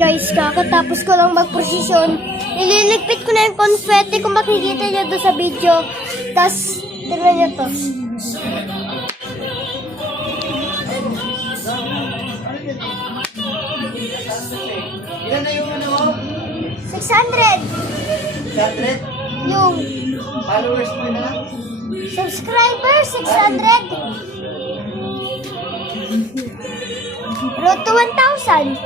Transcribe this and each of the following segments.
Guys, kakatapos ko lang magprosesyon. Nililigpit ko na yung confetti kung makikita nyo doon sa video. Tapos, tignan nyo to. Ilan na yung ano mo? 600! 600? Yung Followers mo na lang? subscriber, 600! Road to 1,000!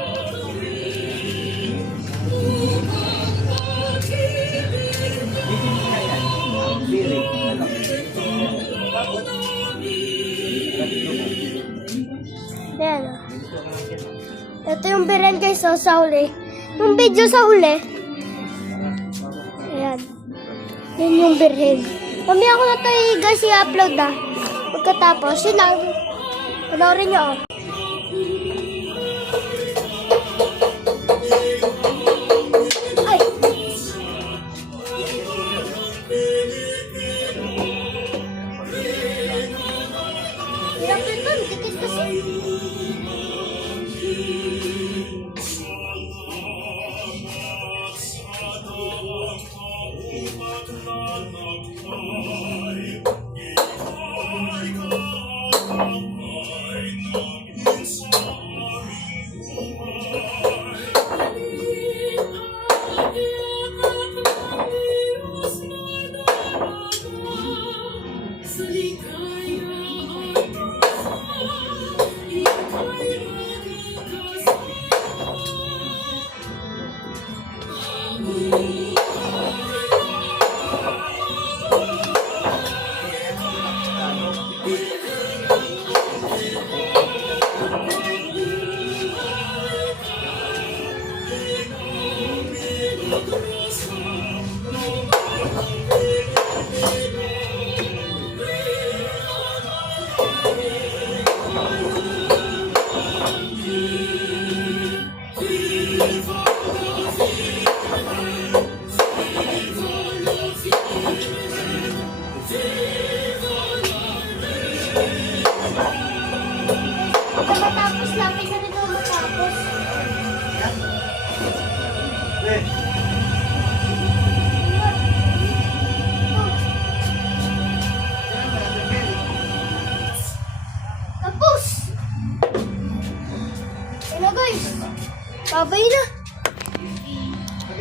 Bili. Ayan. Ito yung biren guys, oh, sa huli. Yung video sa huli. Ayan. Yan yung biren. Mamaya ko na ito guys i-upload ah. Pagkatapos, yun lang. Panoorin nyo oh. Ay! Hirap nito, dikit kasi.